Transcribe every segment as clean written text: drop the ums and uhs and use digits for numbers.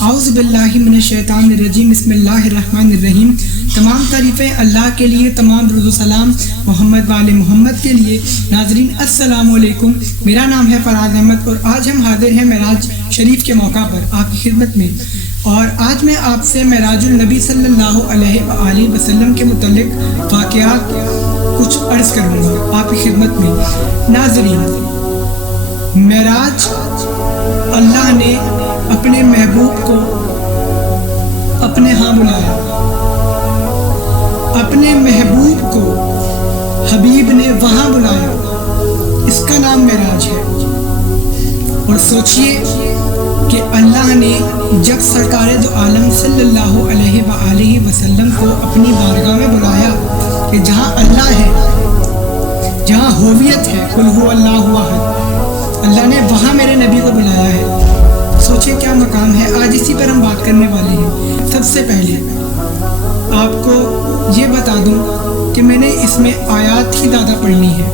اعوذ باللہ من الشیطان الرجیم بسم اللہ الرحمن الرحیم۔ تمام تعریفیں اللہ کے لیے، تمام درود و سلام محمد وآل محمد کے لیے۔ ناظرین السلام علیکم، میرا نام ہے فراز احمد اور آج ہم حاضر ہیں معراج شریف کے موقع پر آپ کی خدمت میں، اور آج میں آپ سے معراج النبی صلی اللہ علیہ وآلہ وسلم کے متعلق واقعات کچھ عرض کروں گا آپ کی خدمت میں۔ ناظرین، معراج اللہ نے اپنے محبوب کو اپنے ہاں بلایا، اپنے محبوب کو حبیب نے وہاں بلایا، اس کا نام معراج ہے۔ اور سوچئے کہ اللہ نے جب سرکار دو عالم صلی اللہ علیہ وآلہ وسلم کو اپنی بارگاہ میں بلایا کہ جہاں اللہ ہے، جہاں ہویت ہے، قل هو اللہ احد، اللہ نے وہاں میرے نبی کو بلایا ہے۔ سوچیں کیا مقام ہے، آج اسی پر ہم بات کرنے والے ہیں۔ سب سے پہلے آپ کو یہ بتا دوں کہ میں نے اس میں آیات ہی زیادہ پڑھنی ہے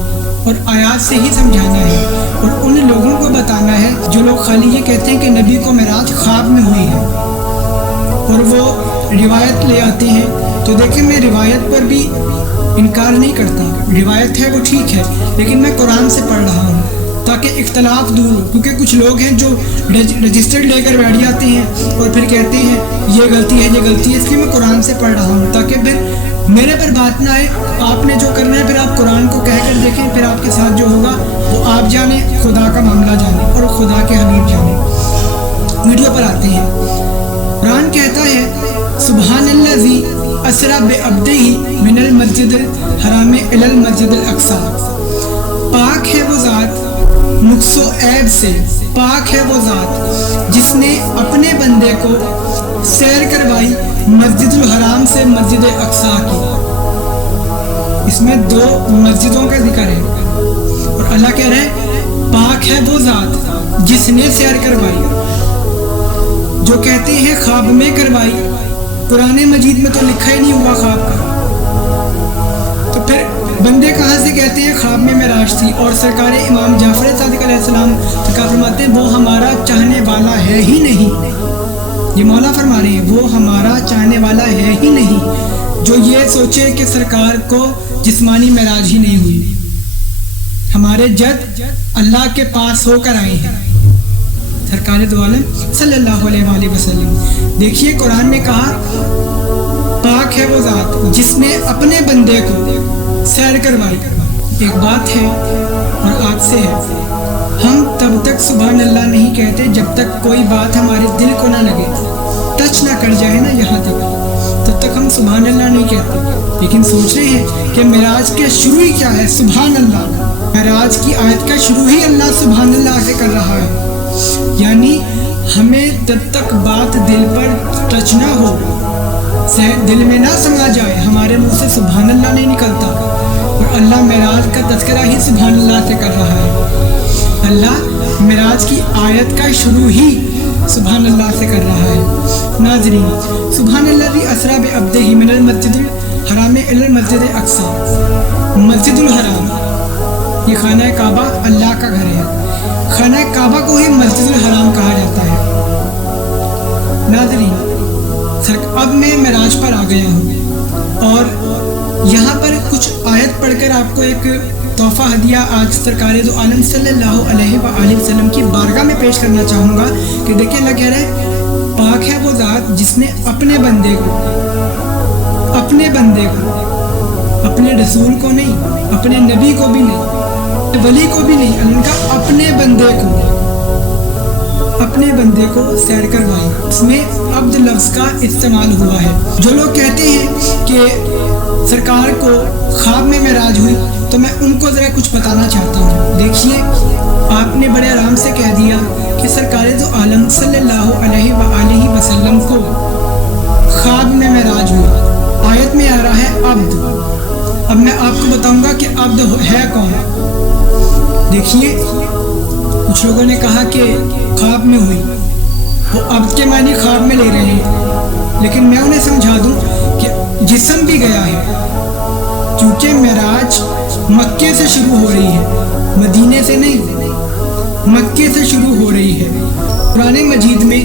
اور آیات سے ہی سمجھانا ہے، اور ان لوگوں کو بتانا ہے جو لوگ خالی یہ کہتے ہیں کہ نبی کو معراج خواب میں ہوئی ہے اور وہ روایت لے آتے ہیں۔ تو دیکھیں، میں روایت پر بھی انکار نہیں کرتا، روایت ہے وہ ٹھیک ہے، لیکن میں قرآن سے پڑھ رہا ہوں تاکہ اختلاف دور ہو، کیونکہ کچھ لوگ ہیں جو رجسٹرڈ لے کر بیٹھ جاتے ہیں اور پھر کہتے ہیں یہ غلطی ہے، یہ غلطی ہے۔ اس لیے میں قرآن سے پڑھ رہا ہوں تاکہ پھر میرے پر بات نہ آئے۔ آپ نے جو کرنا ہے پھر آپ قرآن کو کہہ کر دیکھیں، پھر آپ کے ساتھ جو ہوگا وہ آپ جانیں، خدا کا معاملہ جانیں اور خدا کے حبیب جانیں۔ ویڈیو پر آتے ہیں۔ قرآن کہتا ہے سبحان الذی اسری بعبدہ من المسجد الحرام الی المسجد الاقصی، پاک ہے وہ ذات نقص و عیب سے، پاک ہے وہ ذات جس نے اپنے بندے کو سیر کروائی مسجد الحرام سے مسجد اقصی کی۔ اس میں دو مسجدوں کا ذکر ہے اور اللہ کہہ رہا ہے پاک ہے وہ ذات جس نے سیر کروائی۔ جو کہتے ہیں خواب میں کروائی، قرآن مجید میں تو لکھا ہی نہیں ہوا خواب کا، تو پھر بندے کہاں سے کہتے ہیں خواب میں معراج تھی؟ اور سرکار امام جعفر صادق علیہ السلام سرکار فرماتے ہیں وہ ہمارا چاہنے والا ہے ہی نہیں۔ یہ مولا فرما رہے ہیں وہ ہمارا چاہنے والا ہے ہی نہیں جو یہ سوچے کہ سرکار کو جسمانی معراج ہی نہیں ہوئی۔ ہمارے جد اللہ کے پاس ہو کر آئے ہیں سرکار دو عالم صلی اللہ علیہ وآلہ وسلم۔ دیکھیے قرآن نے کہا پاک ہے وہ ذات جس نے اپنے بندے کو سیر کروائی۔ ایک بات ہے اور آپ سے ہے، ہم تب تک سبحان اللہ نہیں کہتے جب تک کوئی بات ہمارے دل کو نہ لگے، ٹچ نہ کر جائے نا یہاں تب تک ہم سبحان اللہ نہیں کہتے۔ لیکن سوچ رہے ہیں کہ معراج کا شروع ہی کیا ہے؟ سبحان اللہ۔ معراج کی آیت کا شروع ہی اللہ سبحان اللہ سے کر رہا ہے، یعنی ہمیں جب تک بات دل پر ٹچ نہ ہو، دل میں نہ سما جائے، ہمارے منہ سے سبحان اللہ نہیں نکلتا، اور اللہ معراج کا تذکرہ ہی سبحان اللہ سے کر رہا ہے۔ اللہ معراج کی آیت کا شروع ہی سبحان اللہ سے کر رہا ہے۔ ناظرین، سبحان الذی اسری بعبدہ من المسجد الحرام الی المسجد الاقصی، مسجد الحرام یہ خانہ کعبہ اللہ کا گھر ہے، خانہ کعبہ کو ہی مسجد الحرام کہا جاتا ہے۔ ناظرین، اب میں معراج پر آ گیا ہوں اور یہاں پر کچھ آیت پڑھ کر آپ کو ایک تحفہ ہدیہ آج سرکار دو عالم صلی اللہ علیہ وآلہ وسلم کی بارگاہ میں پیش کرنا چاہوں گا کہ دیکھیں اللہ کہہ رہا ہے پاک ہے وہ ذات جس نے اپنے بندے کو، اپنے رسول کو نہیں، اپنے نبی کو بھی نہیں، ولی کو بھی نہیں، اللہ کا اپنے بندے کو سیر کروائی۔ اس میں عبد لفظ کا استعمال ہوا ہے۔ جو لوگ کہتے ہیں کہ سرکار کو خواب میں معراج ہوئی، تو میں ان کو ذرا کچھ بتانا چاہتا ہوں۔ دیکھیے، آپ نے بڑے آرام سے کہہ دیا کہ سرکار دو عالم صلی اللہ علیہ وآلہ وسلم کو خواب میں معراج ہوئی، آیت میں آ رہا ہے عبد۔ اب میں آپ کو بتاؤں گا کہ عبد ہے کون۔ دیکھیے، کچھ لوگوں نے کہا کہ خواب میں ہوئی، وہ عبد کے معنی خواب میں لے رہے ہیں، لیکن میں انہیں سمجھا دوں کہ جسم بھی گیا ہے، کیونکہ معراج مکے سے شروع ہو رہی ہے، مدینے سے نہیں، مکے سے شروع ہو رہی ہے۔ قرآن مجید میں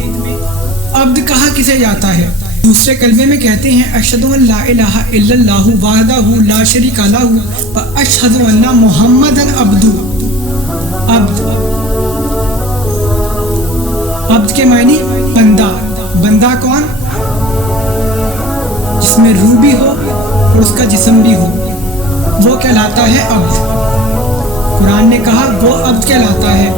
عبد کہا کسے جاتا ہے؟ دوسرے کلمے میں کہتے ہیں اشہد ان لا الہ الا اللہ وحدہ لا شریک لہ و اشہد ان محمدا عبدہ۔ عبد کے معنی بندہ۔ بندہ کون؟ جس میں روح بھی ہو اور اس کا جسم بھی ہو، وہ کہلاتا ہے عبد۔ قرآن نے کہا وہ عبد کہلاتا ہے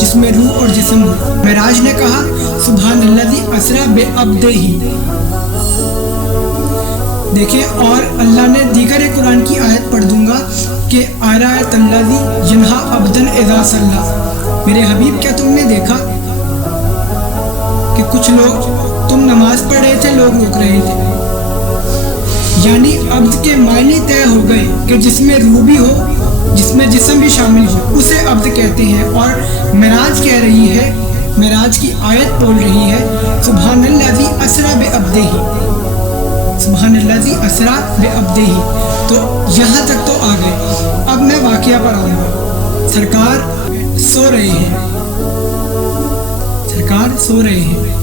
جس میں روح اور جسم ہو۔ معراج نے کہا سبحان الذی اسری بعبدہ۔ دیکھیں، اور اللہ نے دیگر ایک قرآن کی آیت پڑھ دوں گا کہ آرایت الذی ینہی عبدا اذا صلی۔ میرے حبیب کیا تم نے دیکھا کہ کچھ لوگ، تم نماز پڑھ رہے تھے، لوگ روک رہے تھے؟ یعنی عبد کے معنی طے ہو گئے کہ جس میں روح بھی ہو، جس میں جسم بھی شامل ہو، اسے عبد کہتے ہیں۔ اور معراج کہہ رہی ہے، معراج کی آیت بول رہی ہے سبحان الذی اسری بعبدہ، سبحان الذی اسری بعبدہ۔ تو یہاں تک تو آ گئے۔ اب میں واقعہ پر آؤں گا۔ سرکار سو رہے ہیں، سرکار سو رہے ہیں،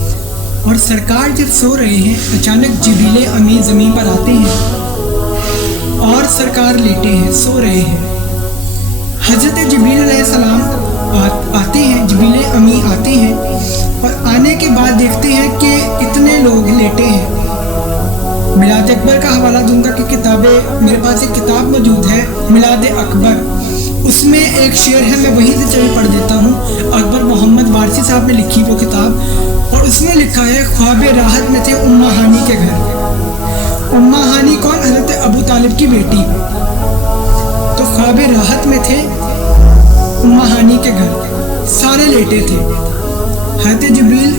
اور سرکار جب سو رہے ہیں اچانک جبریل امی زمین پر آتے ہیں اور سرکار لیٹے ہیں، سو رہے ہیں۔ حضرت جبریل علیہ السلام آتے ہیں، جبریل امی آتے ہیں، اور آنے کے بعد دیکھتے ہیں کہ اتنے لوگ لیٹے ہیں۔ میلاد اکبر کا حوالہ دوں گا کہ کتابیں، میرے پاس ایک کتاب موجود ہے میلاد اکبر، اس میں ایک شعر ہے، میں وہیں سے چل پڑھ دیتا ہوں۔ اکبر محمد وارثی صاحب نے لکھی وہ کتاب، اور اس میں لکھا ہے خواب راحت میں تھے امہ ہانی کے گھر۔ امہ ہانی کون؟ حضرت ابو طالب کی بیٹی۔ تو خواب راحت میں تھے امہ ہانی کے گھر، سارے لیٹے تھے۔ حضرت جبریل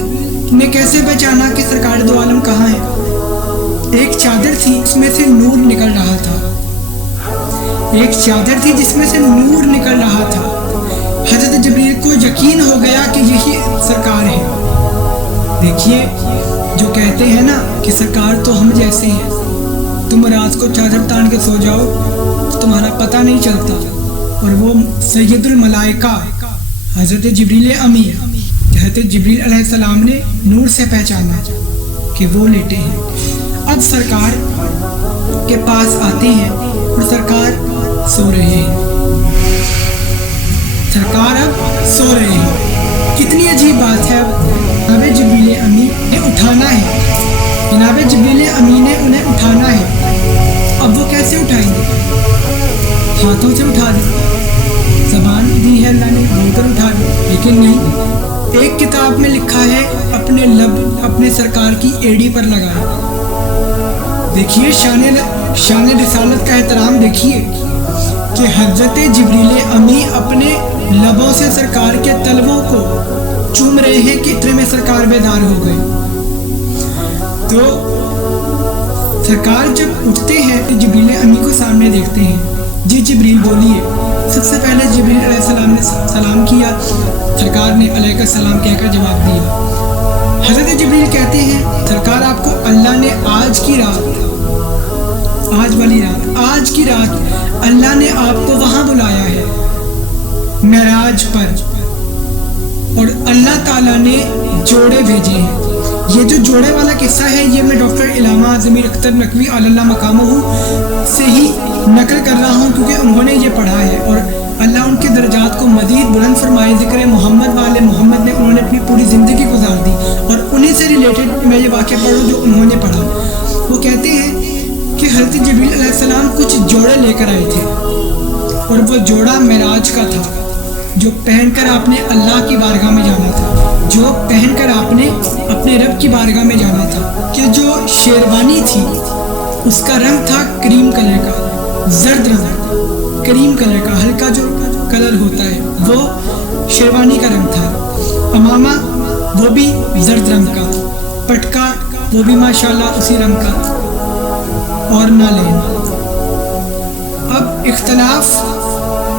نے کیسے پہچانا کہ سرکار دو عالم کہاں ہیں؟ ایک چادر تھی، اس میں سے نور نکل رہا تھا، ایک چادر تھی جس میں سے نور نکل رہا تھا۔ حضرت جبریل کو یقین ہو گیا کہ یہی سرکار ہے۔ دیکھیے، جو کہتے ہیں نا کہ سرکار تو ہم جیسے ہیں، تم رات کو چادر تان کے سو جاؤ تمہارا پتہ نہیں چلتا، اور وہ سید الملائکہ حضرت جبریل امی، حضرت جبریل علیہ السلام نے نور سے پہچانا کہ وہ لیٹے ہیں۔ اب سرکار کے پاس آتے ہیں اور سرکار سو رہے ہیں، سرکار اب سو رہے ہیں۔ کتنی عجیب بات ہے۔ اب جناب جبریل امی نے اٹھانا ہے، جناب جبریل امی نے انہیں اٹھانا ہے۔ اب وہ کیسے اٹھائیں گے؟ ہاتھوں سے اٹھا دیں، زبان دی ہے اللہ نے، بول کر اٹھا دیں، لیکن نہیں۔ ایک کتاب میں لکھا ہے اپنے لب اپنے سرکار کی ایڑی پر لگائے۔ دیکھیے شان رسالت کا احترام دیکھیے کہ حضرت جبریل امی اپنے لبوں سے سرکار کے تلووں کو چوم رہے ہیں کہ اتنے میں سرکار بیدار ہو گئے۔ تو سرکار جب اٹھتے ہیں تو جبریل امی کو سامنے دیکھتے ہیں۔ جی جبریل بولیے۔ سب سے پہلے جبریل علیہ السلام نے سلام کیا، سرکار نے علیہ السلام کہہ کر جواب دیا۔ حضرت جبریل کہتے ہیں سرکار آپ کو اللہ نے آج کی رات، آج والی رات، آج کی رات اللہ نے آپ کو وہاں بلایا ہے معراج پر، اور اللہ تعالیٰ نے جوڑے بھیجے ہیں۔ یہ جو جوڑے والا قصہ ہے یہ میں ڈاکٹر علامہ ضمیر اختر نقوی علی اللہ مقامہ سے ہی نقل کر رہا ہوں، کیونکہ انہوں نے یہ پڑھا ہے، اور اللہ ان کے درجات کو مزید بلند فرمائے۔ ذکر محمد والے محمد میں انہوں نے اپنی پوری زندگی گزار دی، اور انہی سے ریلیٹڈ میں یہ واقعہ پڑھوں جو انہوں نے پڑھا۔ وہ کہتے ہیں کہ حضرت جبریل علیہ السلام کچھ جوڑے لے کر آئے تھے، اور وہ جوڑا معراج کا تھا، جو پہن کر آپ نے اللہ کی بارگاہ میں جانا تھا، جو پہن کر آپ نے اپنے رب کی بارگاہ میں جانا تھا۔ کہ جو شیروانی تھی اس کا رنگ تھا کریم کلر کا، زرد رنگ، کریم کلر کا، ہلکا جو کلر ہوتا ہے وہ شیروانی کا رنگ تھا۔ امامہ وہ بھی زرد رنگ کا، پٹکا وہ بھی ماشاءاللہ اسی رنگ کا، اور نالین۔ اب اختلاف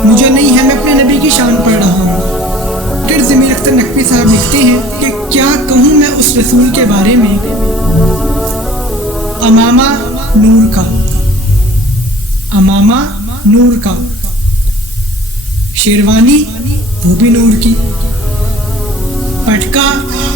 مجھے نہیں ہے، میں اپنے نبی کی شان پڑھ رہا ہوں۔ پھر ضمیر اختر نقوی صاحب لکھتے ہیں کہ کیا کہوں میں اس رسول کے بارے میں، امامہ نور کا، امامہ نور کا، شیروانی وہ بھی نور کی، پٹکا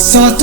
7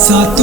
7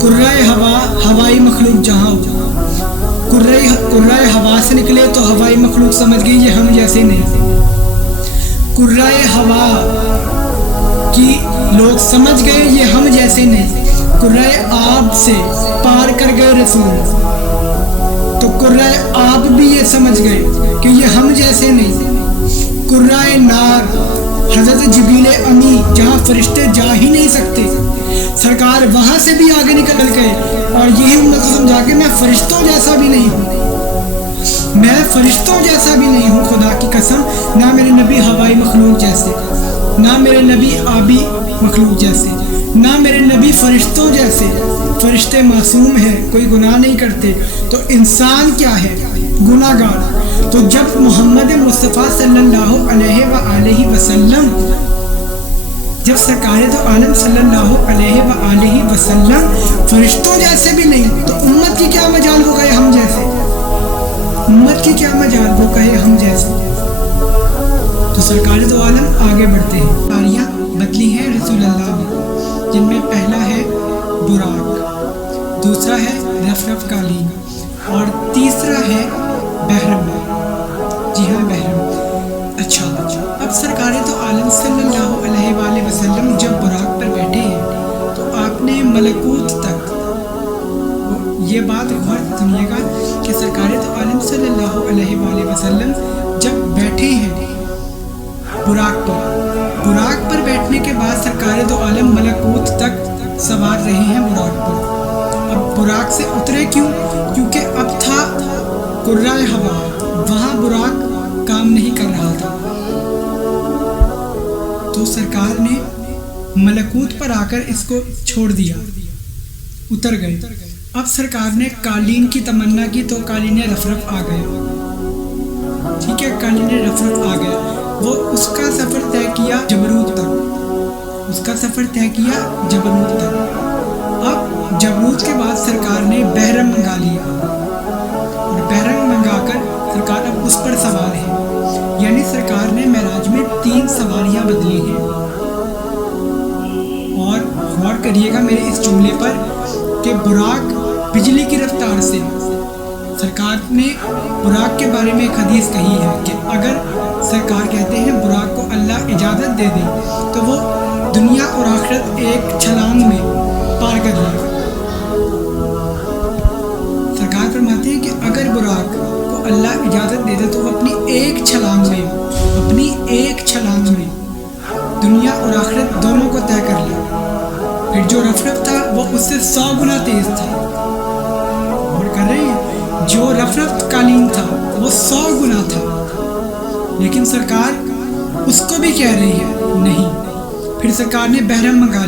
قرۂ ہوا ہوائی مخلوق جہاں ہو، قرۂ ہوا سے نکلے تو ہوائی مخلوق سمجھ گئی یہ ہم جیسے نہیں، قرۂ ہوا کی لوگ سمجھ گئے یہ ہم جیسے نہیں، قرۂ آب سے پار کر گئے رسول تو قرۂ آب بھی یہ سمجھ گئے کہ یہ ہم جیسے نہیں، قرۂ نار حضرت جبریل امی جہاں فرشتے جا ہی نہیں سکتے، سرکار وہاں سے بھی آگے نکل گئے اور یہی امت کو سمجھا کہ میں فرشتوں جیسا بھی نہیں ہوں، میں فرشتوں جیسا بھی نہیں ہوں، خدا کی قسم، نہ میرے نبی ہوائی مخلوق جیسے، نہ میرے نبی آبی مخلوق جیسے، نہ میرے نبی فرشتوں جیسے، فرشتے معصوم ہیں، کوئی گناہ نہیں کرتے، تو انسان کیا ہے؟ گناہ گار۔ تو جب محمد مصطفیٰ صلی اللہ علیہ وآلہ وسلم، جب سرکار دو عالم صلی اللہ علیہ وآلہ وسلم فرشتوں جیسے بھی نہیں تو امت کی کیا مجال وہ کہے ہم جیسے، امت کی کیا مجال وہ کہے ہم جیسے۔ تو سرکار دو عالم آگے بڑھتے ہیں، تاریاں بدلی ہیں رسول اللہ میں، جن میں پہلا ہے براق، دوسرا ہے رف رف قالین اور تیسرا ہے بحرم، جی ہاں بحرم۔ اچھا اب سرکار تو عالم صلی اللہ علیہ وآلہ وسلم جب براق پر بیٹھے ہیں تو آپ نے ملکوت تک، یہ بات غور سنیے گا کہ سرکار تو عالم صلی اللہ علیہ وآلہ وسلم جب بیٹھے ہیں براق پر بیٹھنے کے بعد سرکار دو عالم ملکوت تک سوار رہے ہیں براق پر۔ اب براق سے اترے کیوں؟ کیونکہ اب تھا قرۂ ہوا، وہاں براق کام نہیں کر رہا تھا، تو سرکار نے ملکوت پر آ کر اس کو چھوڑ دیا، اتر گئے۔ اب سرکار نے قالین کی تمنا کی تو قالین رفرف آ گیا، ٹھیک ہے، قالین رفرف آ گیا، وہ اس کا سفر طے کیا جبروت تک، اس کا سفر طے کیا جبروت تک۔ اب جبروت کے بعد سرکار نے بحرم منگا لیا، اور بحرم منگا کر سرکار اب اس پر سوار ہے، یعنی سرکار نے معراج میں 3 سواریاں بدلی ہیں۔ اور غور کریے گا میرے اس جملے پر کہ براق بجلی کی رفتار سے، سرکار نے براق کے بارے میں ایک حدیث کہی ہے کہ اگر سرکار کہتے ہیں براق کو اللہ اجازت دے دے تو وہ دنیا اور آخرت ایک چھلانگ میں پار کر لے گا۔ سرکار فرماتے ہیں کہ اگر براق کو اللہ اجازت دے دے تو وہ اپنی ایک چھلانگ میں دنیا اور آخرت دونوں کو طے کر لے۔ پھر جو رفرف تھا وہ اس سے 100 گنا تیز تھا، اور کر رہے ہیں جو رفرف قالین تھا وہ 100 گنا تھا، لیکن سرکار اس کو بھی کہہ رہی ہے نہیں۔ پھر سرکار نے بحرم منگا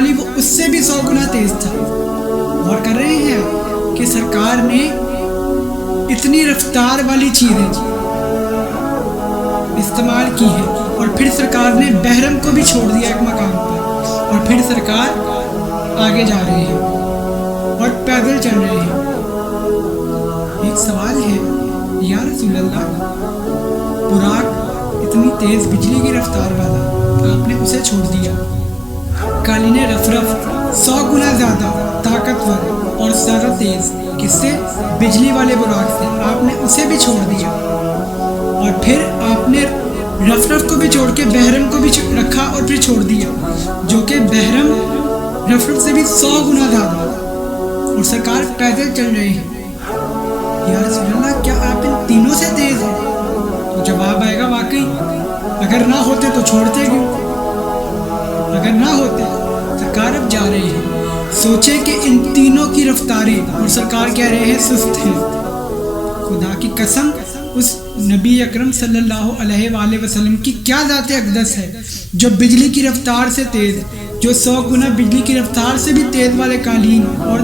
لی، وہ اس سے بھی 100 گنا تیز تھا، اور کر رہے ہیں کہ سرکار نے اتنی رفتار والی چیزیں استعمال کی ہیں، اور پھر سرکار نے بحرم کو بھی چھوڑ دیا ایک مقام پر، اور پھر سرکار آگے جا رہے ہیں اور پیدل چل رہے ہیں۔ ایک سوال ہے، یا رسول اللہ، براق اتنی تیز بجلی کی رفتار والا، آپ نے اسے چھوڑ دیا، قالین رفرف 100 گنا زیادہ طاقتور اور زیادہ تیز، کس سے؟ بجلی والے براق سے، آپ نے اسے بھی چھوڑ دیا، اور پھر آپ نے رفرف کو بھی چھوڑ کے بحرم کو بھی رکھا اور پھر چھوڑ دیا، جو کہ بحرم رفرف سے بھی 100 گنا زیادہ، اور سرکار پیدل چل رہے ہیں۔ یا رسول اللہ، کیا آپ ان تینوں سے تیز ہیں؟ تو جواب آئے گا واقعی، اگر نہ ہوتے تو چھوڑتے کیوں؟ اگر نہ ہوتے، سرکار اب جا رہے ہیں، سوچے کہ ان تینوں کی رفتاریں، اور سرکار کہہ رہے ہیں سست ہیں۔ خدا کی قسم، اس نبی اکرم صلی اللہ علیہ وآلہ وسلم کی کیا ذات اقدس ہے جو بجلی کی رفتار سے تیز، جو 100 گنا بجلی کی رفتار سے بھی تیز والے قالین، اور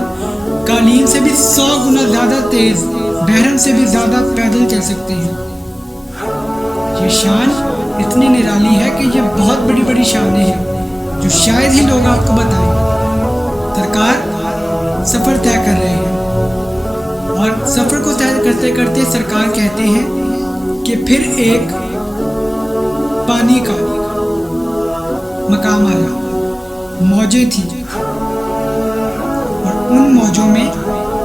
قالین سے بھی 100 گنا زیادہ تیز، بحرم سے بھی زیادہ پیدل چل سکتے ہیں۔ یہ شان اتنی نرالی ہے کہ یہ بہت بڑی بڑی شانیں ہیں جو شاید ہی لوگ آپ کو بتائیں۔ سرکار سفر طے کر رہے ہیں، اور سفر کو طے کرتے کرتے سرکار کہتے ہیں کہ پھر ایک پانی کا مقام آیا، موجیں تھیں، اور ان موجوں میں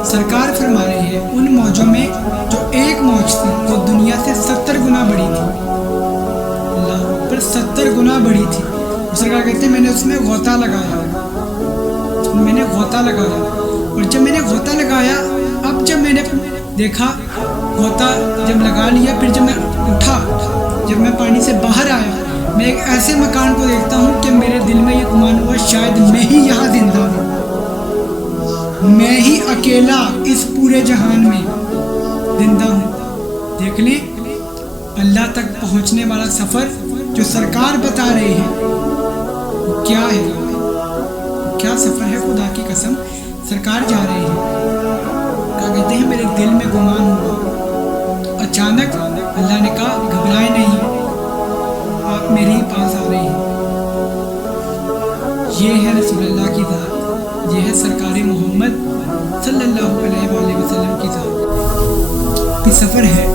سرکار فرما رہے ہیں ان موجوں میں جو ایک موج تھی وہ دنیا سے 70 گنا بڑی تھی، اللہ پر 70 گنا بڑی تھی۔ سرکار کہتے ہیں میں نے اس میں غوطہ لگایا، اور جب میں نے غوطہ لگایا، اب جب میں نے دیکھا غوطہ جب لگا لیا، پھر جب میں اٹھا، جب میں پانی سے باہر آیا، میں ایک ایسے مکان کو دیکھتا ہوں کہ میرے دل میں یہ گمان ہوا شاید میں ہی یہاں زندہ ہوں، میں ہی اکیلا اس پورے جہان میں زندہ ہوں۔ دیکھ لیں اللہ تک پہنچنے والا سفر جو سرکار بتا رہے ہیں وہ کیا ہے، کیا سفر ہے، خدا کی قسم سرکار جا رہے ہیں، کیا کہتے ہیں میرے دل میں گمان ہوا، اچانک اللہ نے کہا گھبرائے نہیں، آپ میرے ہی پاس آ رہے ہیں۔ یہ ہے رسول اللہ کی ذات، یہ ہے سرکار محمد صلی اللہ علیہ وآلہ وسلم کی ذات۔ یہ سفر ہے،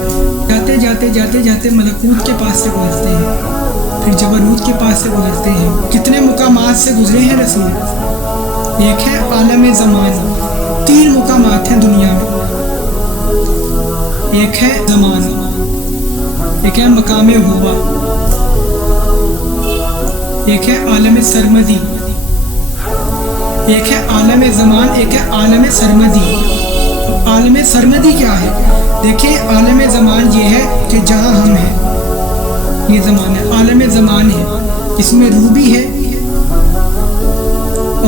جاتے جاتے ملکوت کے پاس سے گزرتے ہیں، پھر جبروت کے پاس سے گزرتے ہیں، کتنے مقامات سے گزرے ہیں رسول۔ ایک ہے عالم زمان، 3 مقامات ہیں دنیا میں، ایک ہے زمان، ایک ہے مقام ہوا، ایک ہے عالم سرمدی، ایک ہے عالم زمان، ایک ہے عالم سرمدی۔ عالم سرمدی کیا ہے؟ دیکھیں عالم زمان یہ ہے کہ جہاں ہم ہیں، یہ زمان ہے، عالم زمان ہے جس میں روح بھی ہے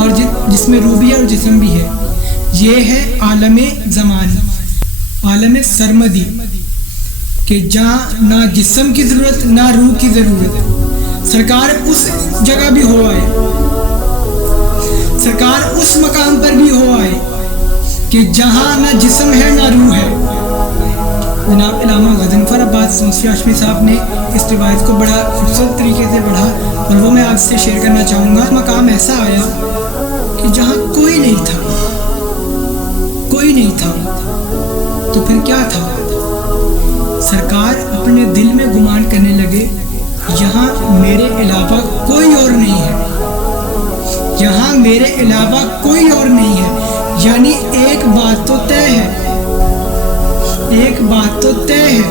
اور جس میں روح بھی ہے اور جسم بھی ہے، یہ ہے عالم زمان۔ عالم سرمدی کہ جہاں نہ جسم کی ضرورت نہ روح کی ضرورت، سرکار اس جگہ بھی ہو آئے، سرکار اس مقام پر بھی ہو آئے کہ جہاں نہ جسم ہے نہ روح ہے۔ جناب علامہ غضنفر عباس صوفی ہاشمی صاحب نے اس روایت کو بڑا خوبصورت طریقے سے پڑھا، اور وہ میں آپ سے شیئر کرنا چاہوں گا۔ مقام ایسا آیا کہ جہاں کوئی نہیں تھا، کوئی نہیں تھا، تو پھر کیا تھا؟ سرکار اپنے دل میں گمان کرنے لگے یہاں میرے علاوہ کوئی اور نہیں ہے، یہاں میرے علاوہ کوئی اور نہیں ہے، یعنی ایک بات تو طے ہے، ایک بات تو طے ہے،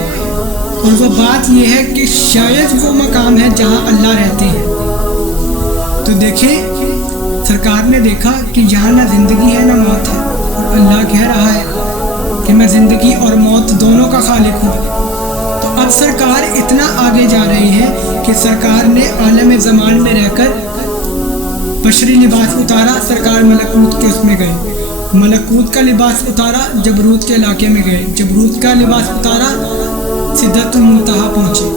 اور وہ بات یہ ہے کہ شاید وہ مقام ہے جہاں اللہ رہتے ہیں۔ تو دیکھیں سرکار نے دیکھا کہ یہاں نہ زندگی ہے نہ موت ہے، اور اللہ کہہ رہا ہے کہ میں زندگی اور موت دونوں کا خالق ہوں۔ تو اب سرکار اتنا آگے جا رہے ہیں کہ سرکار نے عالم زمان میں رہ کر بشری لباس اتارا، سرکار ملکوت کے اس میں گئے، ملکوت کا لباس اتارا، جبروت کے علاقے میں گئے، جبروت کا لباس اتارا، سدرۃ المنتہا پہنچے،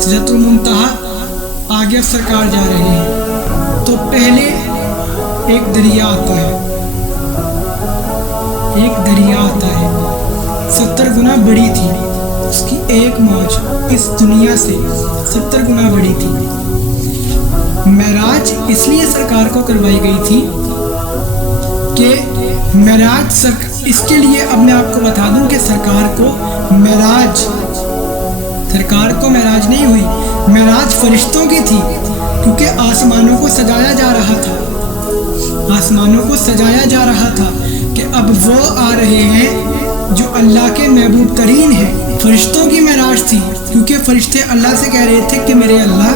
سدرۃ المنتہا آگے سرکار جا رہے ہیں۔ تو پہلے ایک دریا آتا ہے، ایک دریا آتا ہے، 70 گنا بڑی تھی اس کی ایک موج، اس دنیا سے 70 گنا بڑی تھی۔ معراج اس لیے سرکار کو کروائی گئی تھی کہ معراج اس کے لیے، اب میں آپ کو بتا دوں کہ سرکار کو معراج نہیں ہوئی، معراج فرشتوں کی تھی، کیونکہ آسمانوں کو سجایا جا رہا تھا، آسمانوں کو سجایا جا رہا تھا کہ اب وہ آ رہے ہیں جو اللہ کے محبوب ترین ہیں۔ فرشتوں کی معراج تھی، کیونکہ فرشتے اللہ سے کہہ رہے تھے کہ میرے اللہ،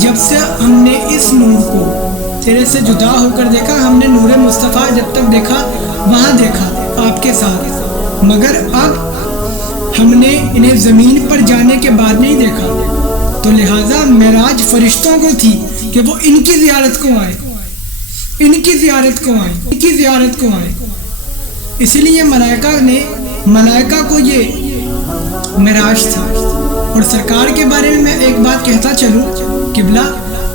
جب سے ہم نے اس نور کو تیرے سے جدا ہو کر دیکھا، ہم نے نور مصطفیٰ جب تک دیکھا وہاں دیکھا آپ کے ساتھ، مگر اب ہم نے انہیں زمین پر جانے کے بعد نہیں دیکھا، تو لہٰذا معراج فرشتوں کو تھی کہ وہ ان کی زیارت کو آئے، ان کی زیارت کو آئے، ان کی زیارت کو آئے۔ اسی لیے ملائکہ کو یہ معراج تھا۔ اور سرکار کے بارے میں میں ایک بات کہتا چلوں، قبلہ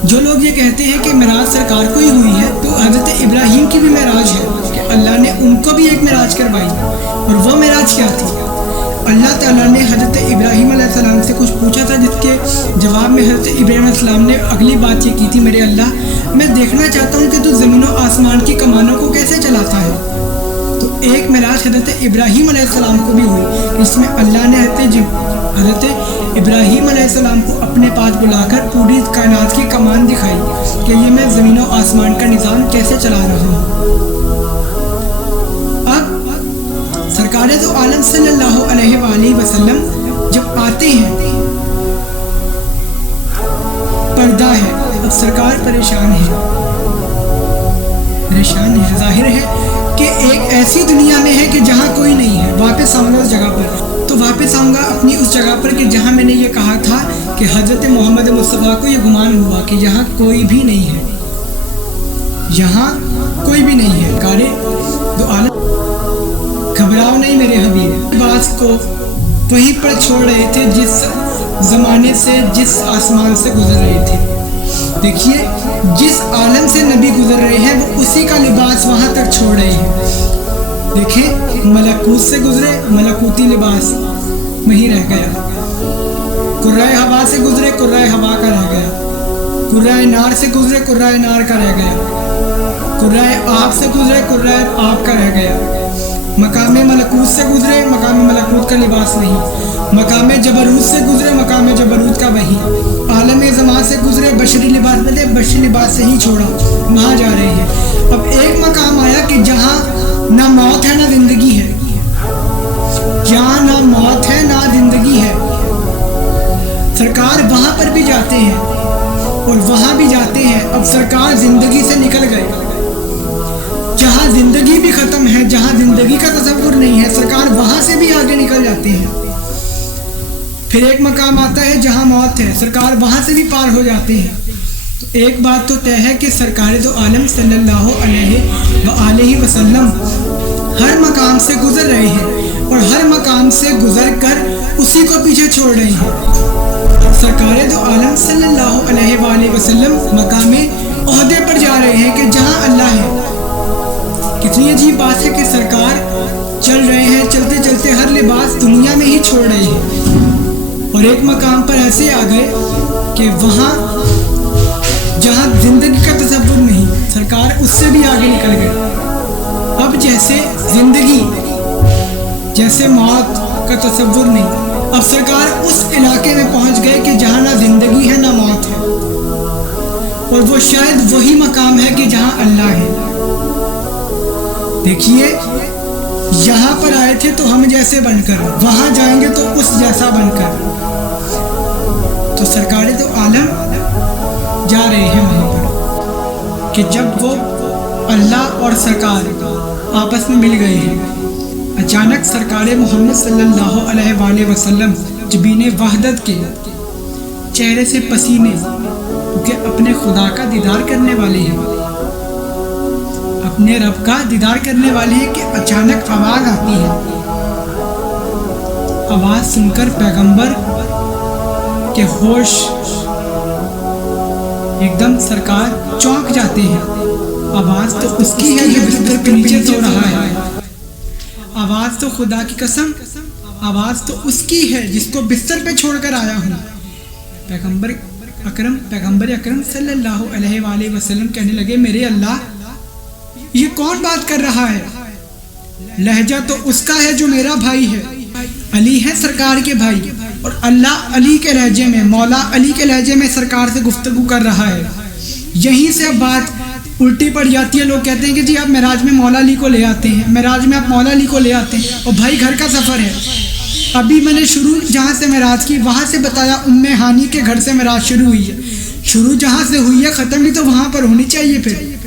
جو لوگ یہ کہتے ہیں کہ معراج سرکار کو ہی ہوئی ہے، تو حضرت ابراہیم کی بھی معراج ہے کہ اللہ نے ان کو بھی ایک معراج کروائی، اور وہ معراج کیا تھی؟ اللہ تعالیٰ نے حضرت ابراہیم علیہ السلام سے کچھ پوچھا تھا، جس کے جواب میں حضرت ابراہیم علیہ السلام نے اگلی بات یہ کی تھی، میرے اللہ میں دیکھنا چاہتا ہوں کہ تو زمین و آسمان کی کمانوں کو کیسے چلاتا ہے۔ تو ایک معراج حضرت ابراہیم علیہ السلام کو بھی ہوئی، اس میں اللہ نے حضرت ابراہیم علیہ السلام کو اپنے پاس بلا کر پوری کائنات کی کمان دکھائی کہ یہ میں زمین و آسمان کا نظام کیسے چلا رہا ہوں۔ اب سرکار دو عالم صلی اللہ علیہ وآلہ وسلم جب آتے ہیں، پردہ ہے، اب سرکار پریشان ہے، ظاہر ہے کہ ایک ایسی دنیا میں ہے کہ جہاں کوئی نہیں ہے۔ واپس آؤں گا اس جگہ پر، تو واپس آؤں گا اپنی اس جگہ پر کہ جہاں میں نے یہ کہا تھا کہ حضرت محمد مصطفیٰ کو یہ گمان ہوا کہ یہاں کوئی بھی نہیں ہے، یہاں کوئی بھی نہیں ہے۔ کارے دو عالم گھبراؤ نہیں میرے حبیب، لباس کو وہیں پر چھوڑ رہے تھے جس زمانے سے، جس آسمان سے گزر رہے تھے۔ دیکھیے جس عالم سے نبی گزر رہے ہیں وہ اسی کا لباس وہاں تک چھوڑ رہے ہیں۔ دیکھیں ملکوت سے گزرے، ملکوتی لباس وہیں رہ گیا، قرۂ ہوا سے گزرے، قرۂ ہوا کا رہ گیا، قرۂ نار سے گزرے، قرۂ نار کا رہ گیا، قرۂ آب سے گزرے، قرۂ آب کا رہ گیا، مقام ملکوت سے گزرے، مقام ملکوت کا لباس نہیں، مقام جبروت سے گزرے، مقام جبروت کا وہی، عالم زمان سے گزرے، بشری لباس بدلے، بشری لباس سے ہی چھوڑا، وہاں جا رہے ہیں۔ اب ایک مقام آیا کہ جہاں نہ موت ہے نہ زندگی ہے، جہاں نہ موت ہے نہ زندگی ہے، سرکار وہاں پر بھی جاتے ہیں اور وہاں بھی جاتے ہیں۔ اب سرکار زندگی سے نکل گئے، جہاں زندگی بھی ختم ہے، جہاں زندگی کا تصور نہیں ہے، سرکار وہاں سے بھی آگے نکل جاتے ہیں۔ پھر ایک مقام آتا ہے جہاں موت ہے، سرکار وہاں سے بھی پار ہو جاتے ہیں۔ تو ایک بات تو طے ہے کہ سرکار دو عالم صلی اللہ علیہ وآلہ وسلم ہر مقام سے گزر رہے ہیں اور ہر مقام سے گزر کر اسی کو پیچھے چھوڑ رہے ہیں۔ سرکار دو عالم صلی اللہ علیہ وآلہ وسلم مقام عہدے پر جا رہے ہیں کہ جہاں اللہ ہے۔ کتنی عجیب بات ہے کہ سرکار چل رہے ہیں، چلتے چلتے ہر لباس دنیا میں ہی چھوڑ رہے ہیں اور ایک مقام پر ایسے آ گئے کہ وہاں جہاں زندگی کا تصور نہیں، سرکار اس سے بھی آگے نکل گئے۔ اب جیسے زندگی، جیسے موت کا تصور نہیں، اب سرکار اس علاقے میں پہنچ گئے کہ جہاں نہ زندگی ہے نہ موت ہے، اور وہ شاید وہی مقام ہے کہ جہاں اللہ ہے۔ دیکھیے یہاں پر آئے تھے تو ہم جیسے بن کر، وہاں جائیں گے تو اس جیسا بن کر۔ تو سرکار دو عالم جا رہے ہیں وہاں پر کہ جب وہ اللہ اور سرکار آپس میں مل گئے ہیں، اچانک سرکار محمد صلی اللہ علیہ وآلہ وسلم جبین وحدت کے چہرے سے پسینے، کیونکہ اپنے خدا کا دیدار کرنے والے ہیں، اپنے رب کا دیدار کرنے والے ہیں، کہ اچانک آواز آتی ہے۔ آواز سن کر پیغمبر کے ہوش ایک دم سرکار چونک جاتے ہیں۔ آواز تو اس کی ہے جو بستر پہ نیچے سو رہا ہے، آواز تو خدا کی قسم، آواز تو اس کی ہے جس کو بستر پہ چھوڑ کر آیا ہوں۔ پیغمبر اکرم صلی اللہ علیہ وآلہ وسلم کہنے لگے، میرے اللہ یہ کون بات کر رہا ہے؟ لہجہ تو اس کا ہے جو میرا بھائی ہے، علی ہے سرکار کے بھائی، اور اللہ علی کے لہجے میں، مولا علی کے لہجے میں سرکار سے گفتگو کر رہا ہے۔ یہیں سے اب بات الٹی پڑ جاتی ہے، لوگ کہتے ہیں کہ جی آپ معراج میں مولا علی کو لے آتے ہیں، معراج میں آپ مولا علی کو لے آتے ہیں، اور بھائی گھر کا سفر ہے۔ ابھی میں نے شروع جہاں سے معراج کی وہاں سے بتایا، ام ہانی کے گھر سے معراج شروع ہوئی ہے، شروع جہاں سے ہوئی ہے ختم بھی تو وہاں پر ہونی چاہیے، پھر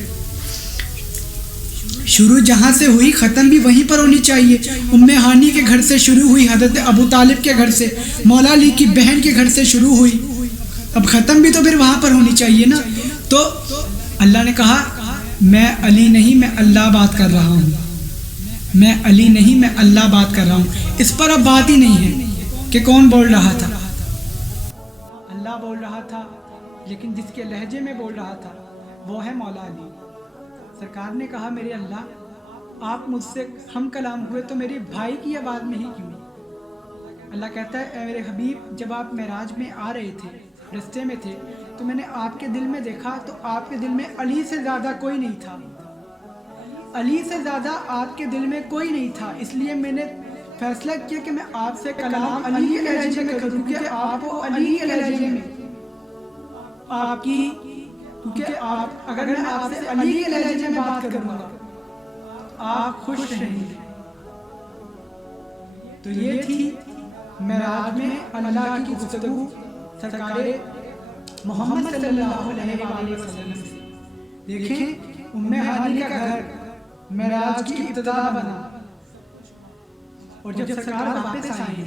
شروع جہاں سے ہوئی ختم بھی وہیں پر ہونی چاہیے۔ ام ہانی کے گھر سے شروع ہوئی، حضرت ابو طالب کے گھر سے، مولا علی کی بہن کے گھر سے شروع ہوئی، اب ختم بھی تو پھر وہاں پر ہونی چاہیے نا۔ تو اللہ نے کہا میں علی نہیں، میں اللہ بات کر رہا ہوں، میں علی نہیں، میں اللہ بات کر رہا ہوں۔ اس پر اب بات ہی نہیں ہے کہ کون بول رہا تھا، اللہ بول رہا تھا، لیکن جس کے لہجے میں بول رہا تھا وہ ہے مولا علی۔ سرکار نے کہا میرے اللہ آپ مجھ سے ہم کلام ہوئے تو میرے بھائی کی آواز میں ہی کیوں؟ اللہ کہتا ہے اے میرے حبیب جب آپ معراج میں آ رہے تھے، رستے میں تھے، تو میں نے آپ کے دل میں دیکھا تو آپ کے دل میں علی سے زیادہ کوئی نہیں تھا، علی سے زیادہ آپ کے دل میں کوئی نہیں تھا، اس لیے میں نے فیصلہ کیا کہ میں آپ سے کلام علی کے لہجے میں کروں کہ آپ کو علی کے لہجے میں آپ کی، کیونکہ آپ اگر میں آپ سے علی کے لہجے میں بات کروں گا آپ خوش رہیں گے۔ تو یہ تھی معراج میں اللہ کی گفتگو سرکار محمد صلی اللہ علیہ وآلہ وسلم سے۔ دیکھیں ام ہانی کا گھر معراج کی ابتدا بنا، اور جب سرکار واپس آئے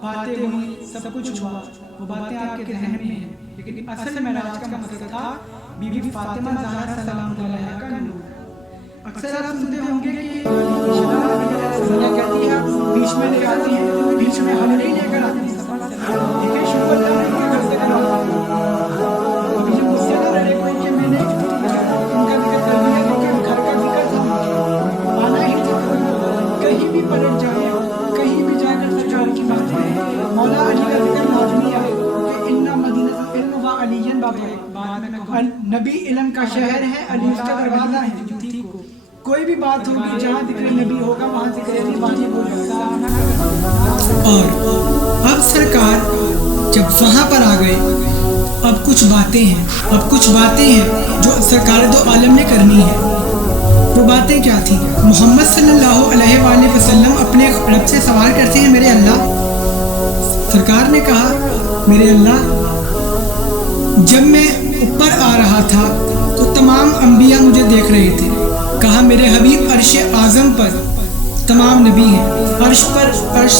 باتیں ہوئی، سب کچھ ہوا، وہ باتیں آپ کے ذہن میں ہیں، لیکن اصل معراج کا مقصد تھا بی بی فاطمہ زہرا سلام علیہا کا نور۔ اکثر آپ سنتے ہوں گے کہ سنیا کہتی ہے بیچ میں لے آتی ہیں، بیچ میں ہم نہیں لے کر آتی ہیں۔ دیکھیں شکر اللہ ان کے گھر سے کرواتا ہے۔ اب یہ مجھ سے نہ رہے کوئی کہ میں نے ان کا ذکر کر دیا، لیکن گھر کا ذکر تھا آنا ہی ذکر، کہیں بھی پلٹ جائے، کہیں بھی جا کر سرکار کی باتیں مولا علی کا ذکر لازمی ہے، کہ ان مدینہ العلم و علی بابا، نبی علم کا شہر ہے، علی اس کا دروازہ ہے۔ کوئی بھی بات ہوگی جہاں ذکر نبی ہوگا وہاں ذکر علی واجب ہو جائے گا۔ اور اب سرکار جب وہاں پر آ گئے، اب کچھ باتیں ہیں جو سرکار دو عالم نے کرنی ہے۔ وہ باتیں کیا تھیں؟ محمد صلی اللہ علیہ وآلہ وسلم اپنے رب سے سوال کرتے ہیں، میرے اللہ، سرکار نے کہا میرے اللہ جب میں اوپر آ رہا تھا تو تمام انبیاء مجھے دیکھ رہے تھے، کہا میرے حبیب عرش اعظم پر تمام نبی ہیں، عرش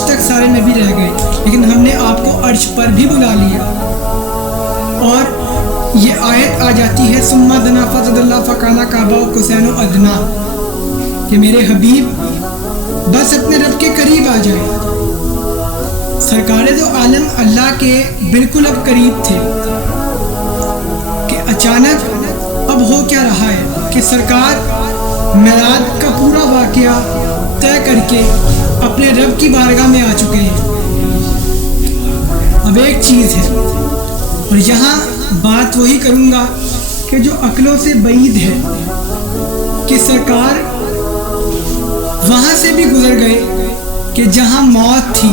تک سارے نبی رہ گئے، لیکن ہم نے آپ کو عرش پر بھی بلا لیا۔ اور یہ آیت آ جاتی ہے ثم دنا فتدلی فکان قاب قوسین او ادنی، کہ میرے حبیب بس اپنے رب کے قریب آ جائے۔ سرکار دو عالم اللہ کے بالکل اب قریب تھے کہ اچانک اب ہو کیا رہا ہے کہ سرکار معراج کا پورا واقعہ طے کر کے اپنے رب کی بارگاہ میں آ چکے ہیں۔ اب ایک چیز ہے، اور یہاں بات وہی کروں گا کہ جو عقلوں سے بعید ہے، کہ سرکار وہاں سے بھی گزر گئے کہ جہاں موت تھی،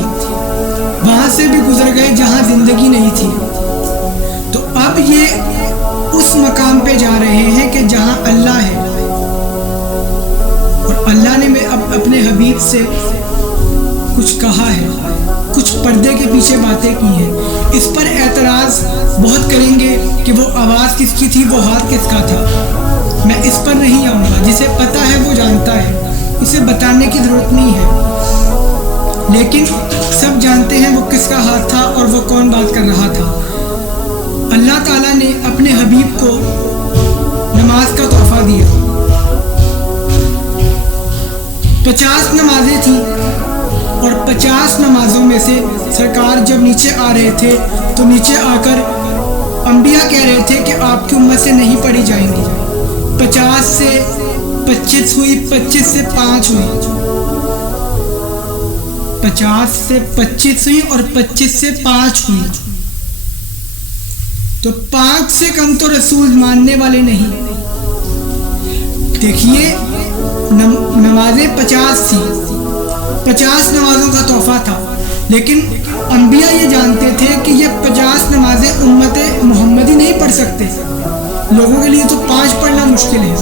وہاں سے بھی گزر گئے جہاں زندگی نہیں تھی، تو اب یہ اس مقام پہ جا رہے ہیں کہ جہاں اللہ ہے، اور اللہ نے اب اپنے حبیب سے کچھ کہا ہے، کچھ پردے کے پیچھے باتیں کی ہیں۔ اس پر اعتراض بہت کریں گے کہ وہ آواز کس کی تھی، وہ ہاتھ کس کا تھا، میں اس پر نہیں آؤں گا، جسے پتہ ہے وہ جانتا ہے، اسے بتانے کی ضرورت نہیں ہے، لیکن سب جانتے ہیں وہ کس کا ہاتھ تھا اور وہ کون بات کر رہا تھا۔ اللہ تعالیٰ نے اپنے حبیب کو نماز کا تحفہ دیا، 50 نمازیں تھیں، اور 50 نمازوں میں سے سرکار جب نیچے آ رہے تھے تو نیچے آ کر انبیاء کہہ رہے تھے کہ آپ کی امت سے نہیں پڑھی جائیں گی۔ 50 سے 25 ہوئی، 25 سے 5 ہوئی، 50 سے 25 ہوئی اور 25 سے 5 ہوئی، تو 5 سے کم تو رسول ماننے والے نہیں۔ دیکھیے نمازیں 50 تھی، 50 نمازوں کا تحفہ تھا، لیکن انبیاء یہ جانتے تھے کہ یہ 50 نمازیں امت محمدی نہیں پڑھ سکتے، لوگوں کے لیے تو 5 پڑھنا مشکل ہے،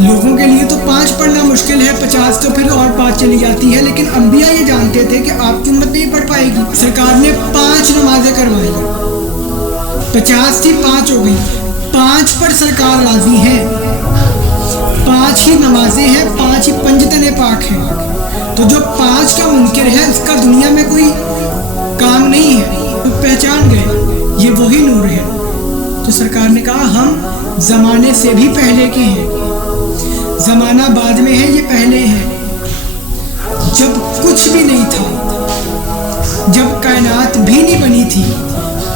لوگوں کے لیے تو 5 پڑھنا مشکل ہے، 50 تو پھر اور 5 چلی جاتی ہے، لیکن انبیاء یہ جانتے تھے کہ آپ کی امت نہیں پڑھ پائے گی۔ سرکار نے 5 نمازیں کروائی، 50 تھی 5 ہو گئی، 5 پر سرکار راضی ہیں، 5 ہی نمازیں ہیں، 5 ہی پنجتن پاک ہیں، تو جو 5 کا منکر ہے اس کا دنیا میں کوئی کام نہیں ہے، وہ پہچان گئے یہ وہی نور ہے۔ تو سرکار نے کہا ہم زمانے سے بھی پہلے کے ہیں، زمانہ بعد میں ہے، یہ پہلے ہے، جب کچھ بھی نہیں تھا، جب کائنات بھی نہیں بنی تھی،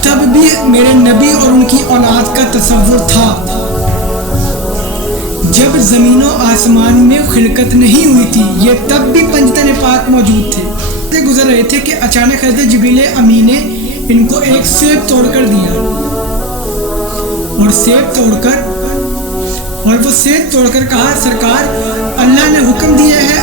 تب بھی میرے نبی اور ان کی اولاد کا تصور تھا، جب زمین و آسمان میں خلقت نہیں ہوئی تھی یہ تب بھی پنجتن پاک موجود تھے۔ سے گزر رہے تھے کہ اچانک حضرت جبریل امین نے ان کو ایک سیب توڑ کر دیا، اور سیب توڑ کر کہا سرکار اللہ نے حکم دیا ہے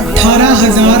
18,000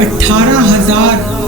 18,000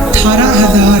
18,000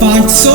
500